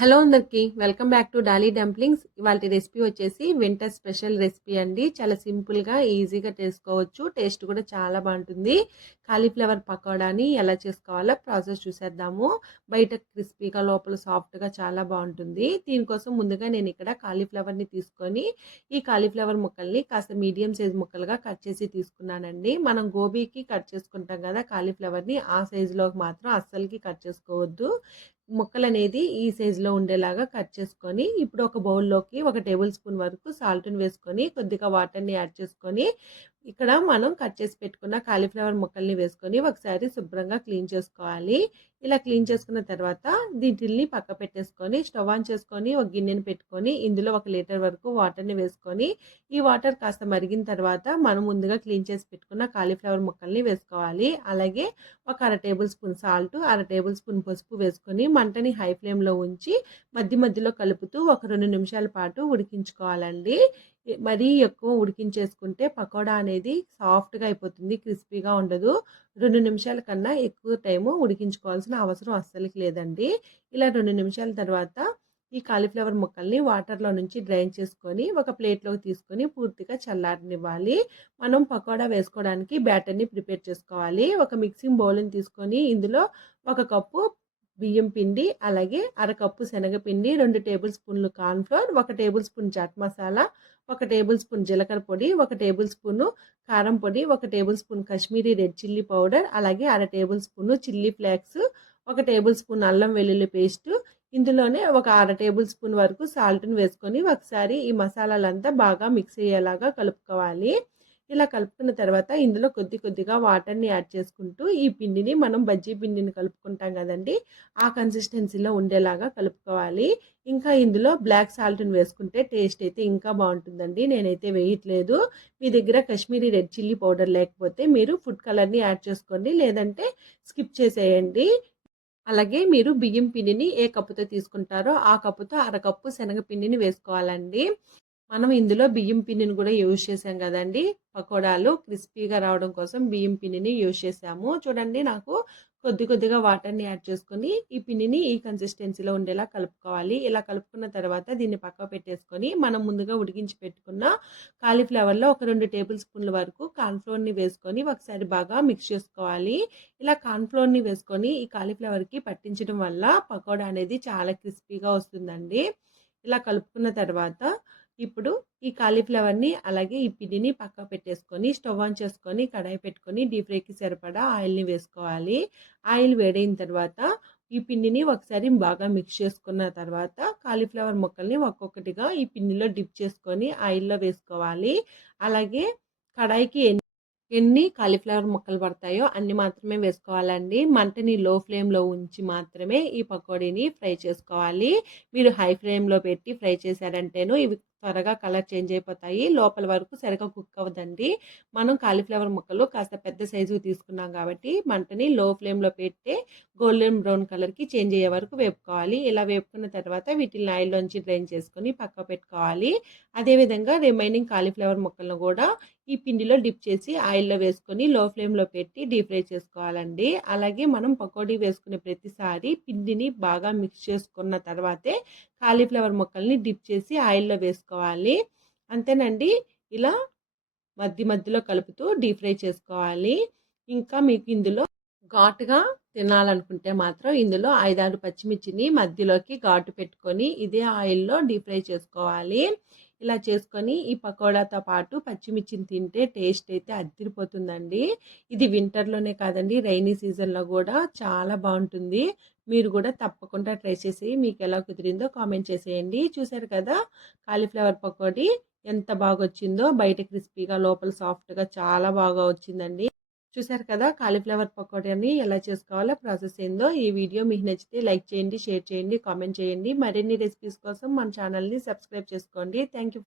Hello అందరికి welcome back to Dolly dumplings. ఇవాళ recipe వచ్చేసి వింటర్ స్పెషల్ రెసిపీ అండి. చాలా సింపుల్గా ఈజీగా చేసుకోవచ్చు. టేస్ట్ కూడా చాలా బాగుంటుంది. కాలీఫ్లవర్ పకోడాని ఎలా చేసుకోవాలో ప్రాసెస్ చూసేద్దాము. బయట క్రిస్పీగా లోపల సాఫ్ట్గా చాలా బాగుంటుంది. దీనికోసం ముందుగా నేను ఇక్కడ కాలీఫ్లవర్ని తీసుకొని ఈ కాలీఫ్లవర్ ముక్కల్ని కాస్త మీడియం సైజ్ ముక్కలుగా కట్ చేసి తీసుకున్నానండి. మనం గోబీకి కట్ చేసుకుంటాం కదా కాలీఫ్లవర్ని, ఆ సైజులోకి మాత్రం అస్సలకి కట్ చేసుకోవద్దు. ముక్కలు అనేది ఈ సైజులో ఉండేలాగా కట్ చేసుకొని ఇప్పుడు ఒక బౌల్లోకి 1 టేబుల్ స్పూన్ వరకు సాల్ట్ని వేసుకొని కొద్దిగా వాటర్ని యాడ్ చేసుకొని ఇక్కడ మనం కట్ చేసి పెట్టుకున్న కాలీఫ్లవర్ ముక్కల్ని వేసుకొని ఒకసారి శుభ్రంగా క్లీన్ చేసుకోవాలి. ఇలా క్లీన్ చేసుకున్న తర్వాత వీటిల్ని పక్క పెట్టేసుకొని స్టవ్ ఆన్ చేసుకొని ఒక గిన్నెని పెట్టుకొని ఇందులో 1 లీటర్ వరకు వాటర్ని వేసుకొని ఈ వాటర్ కాస్త మరిగిన తర్వాత మనం ముందుగా క్లీన్ చేసి పెట్టుకున్న కాలీఫ్లవర్ ముక్కల్ని వేసుకోవాలి. అలాగే ఒక 1/2 table spoon salt, 1/2 table spoon పసుపు వేసుకొని మంటని హై ఫ్లేమ్లో ఉంచి మధ్యలో కలుపుతూ ఒక 2 నిమిషాల పాటు ఉడికించుకోవాలండి. మరీ ఎక్కువ ఉడికించేసుకుంటే పకోడా అనేది సాఫ్ట్గా అయిపోతుంది, క్రిస్పీగా ఉండదు. 2 నిమిషాల కన్నా ఎక్కువ టైము ఉడికించుకోవాల్సిన అవసరం అస్సలకి లేదండి. ఇలా 2 నిమిషాల తర్వాత ఈ కాలీఫ్లవర్ ముక్కల్ని వాటర్లో నుంచి డ్రైన్ చేసుకొని ఒక ప్లేట్లోకి తీసుకొని పూర్తిగా చల్లారనివ్వాలి. మనం పకోడా వేసుకోవడానికి బ్యాటర్ని ప్రిపేర్ చేసుకోవాలి. ఒక మిక్సింగ్ బౌల్ని తీసుకొని ఇందులో 1 కప్పు బియ్యం పిండి, అలాగే 1/2 కప్పు శనగపిండి, 2 టేబుల్ స్పూన్లు cornflour, 1 tablespoon chaat masala, 1 tablespoon జీలకర్ర పొడి, 1 టేబుల్ స్పూను కారం పొడి, 1 tablespoon Kashmiri red chilli powder, అలాగే 1/2 tablespoon chilli flakes, 1 tablespoon అల్లం వెల్లుల్లి పేస్ట్, ఇందులోనే ఒక 1/2 టేబుల్ స్పూన్ వరకు సాల్ట్ని వేసుకొని ఒకసారి ఈ మసాలాలంతా బాగా మిక్స్ అయ్యేలాగా కలుపుకోవాలి. ఇలా కలుపుకున్న తర్వాత ఇందులో కొద్దిగా వాటర్ని యాడ్ చేసుకుంటూ ఈ పిండిని మనం బజ్జీ పిండిని కలుపుకుంటాం కదండి, ఆ కన్సిస్టెన్సీలో ఉండేలాగా కలుపుకోవాలి. ఇంకా ఇందులో బ్లాక్ సాల్ట్ని వేసుకుంటే టేస్ట్ అయితే ఇంకా బాగుంటుందండి. నేనైతే వేయట్లేదు. మీ దగ్గర కాశ్మీరీ రెడ్ చిల్లీ పౌడర్ లేకపోతే మీరు ఫుడ్ కలర్ని యాడ్ చేసుకోండి, లేదంటే స్కిప్ చేసేయండి. అలాగే మీరు బియ్యం పిండిని ఏ కప్పుతో తీసుకుంటారో ఆ కప్పుతో 1/2 కప్పు శనగపిండిని వేసుకోవాలండి. మనం ఇందులో బియ్యం పిండిని కూడా యూజ్ చేసాం కదండి, పకోడాలు క్రిస్పీగా రావడం కోసం బియ్యం పిండిని యూజ్ చేసాము. చూడండి, నాకు కొద్దిగా వాటర్ని యాడ్ చేసుకొని ఈ పిండిని ఈ కన్సిస్టెన్సీలో ఉండేలా కలుపుకోవాలి. ఇలా కలుపుకున్న తర్వాత దీన్ని పక్క పెట్టేసుకొని మనం ముందుగా ఉడికించి పెట్టుకున్న కాలీఫ్లవర్లో ఒక 2 టేబుల్ స్పూన్ల వరకు కార్న్‌ఫ్లోర్ని వేసుకొని ఒకసారి బాగా మిక్స్ చేసుకోవాలి. ఇలా కార్న్‌ఫ్లోర్ని వేసుకొని ఈ కాలీఫ్లవర్కి పట్టించడం వల్ల పకోడా అనేది చాలా క్రిస్పీగా వస్తుందండి. ఇలా కలుపుకున్న తర్వాత ఇప్పుడు ఈ కాలీఫ్లవర్ని అలాగే ఈ పిండిని పక్క పెట్టేసుకొని స్టవ్ ఆన్ చేసుకొని కడాయి పెట్టుకొని డీప్ ఫ్రైకి సరిపడా ఆయిల్ని వేసుకోవాలి. ఆయిల్ వేడైన తర్వాత ఈ పిండిని ఒకసారి బాగా మిక్స్ చేసుకున్న తర్వాత కాలీఫ్లవర్ ముక్కల్ని ఒక్కొక్కటిగా ఈ పిండిలో డిప్ చేసుకొని ఆయిల్లో వేసుకోవాలి. అలాగే కడాయికి ఎన్ని కాలీఫ్లవర్ ముక్కలు పడతాయో అన్ని మాత్రమే వేసుకోవాలండి. మంటని లో ఫ్లేమ్లో ఉంచి మాత్రమే ఈ పకోడీని ఫ్రై చేసుకోవాలి. మీరు హై ఫ్లేమ్లో పెట్టి ఫ్రై చేశారంటేనో ఇవి త్వరగా కలర్ చేంజ్ అయిపోతాయి, లోపల వరకు సరిగా కుక్ అవ్వదండి. మనం కాలీఫ్లవర్ ముక్కలు కాస్త పెద్ద సైజు తీసుకున్నాం కాబట్టి మంటని లో ఫ్లేమ్లో పెట్టి గోల్డెన్ బ్రౌన్ కలర్కి చేంజ్ అయ్యే వరకు వేపుకోవాలి. ఇలా వేపుకున్న తర్వాత వీటిని ఆయిల్లోంచి డ్రైన్ చేసుకొని పక్క పెట్టుకోవాలి. అదేవిధంగా రిమైనింగ్ కాలీఫ్లవర్ ముక్కలను కూడా ఈ పిండిలో డిప్ చేసి ఆయిల్లో వేసుకొని లో ఫ్లేమ్లో పెట్టి డీప్ ఫ్రై చేసుకోవాలండి. అలాగే మనం పకోడీ వేసుకునే ప్రతిసారి పిండిని బాగా మిక్స్ చేసుకున్న తర్వాతే కాలీఫ్లవర్ ముక్కల్ని డిప్ చేసి ఆయిల్లో వేసుకోవాలి. అంతేనండి. ఇలా మధ్యలో కలుపుతూ డీప్ ఫ్రై చేసుకోవాలి. ఇంకా మీకు ఇందులో ఘాటుగా తినాలనుకుంటే మాత్రం ఇందులో 5-6 పచ్చిమిర్చిని మధ్యలోకి ఘాటు పెట్టుకొని ఇదే ఆయిల్లో డీప్ ఫ్రై చేసుకోవాలి. ఇలా చేసుకొని ఈ పకోడాతో పాటు పచ్చిమిర్చిని తింటే టేస్ట్ అయితే అదిరిపోతుందండి. ఇది వింటర్లోనే కాదండి, రైనీ సీజన్లో కూడా చాలా బాగుంటుంది. మీరు కూడా తప్పకుండా ట్రై చేసి మీకు ఎలా కుదిరిందో కామెంట్ చేసేయండి. చూసారు కదా, కాలీఫ్లవర్ పకోడీ ఎంత బాగా వచ్చిందో, బయట క్రిస్పీగా లోపల సాఫ్ట్గా చాలా బాగా వచ్చిందండి. చూసారు కదా, కాలీఫ్లవర్ పకోడీని ఎలా చేసుకోవాలో ప్రాసెస్ ఏందో. ఈ వీడియో మీకు నచ్చితే లైక్ చేయండి, షేర్ చేయండి, కామెంట్ చేయండి. మరిన్ని రెసిపీస్ కోసం మన ఛానల్ని సబ్స్క్రైబ్ చేసుకోండి. Thank you.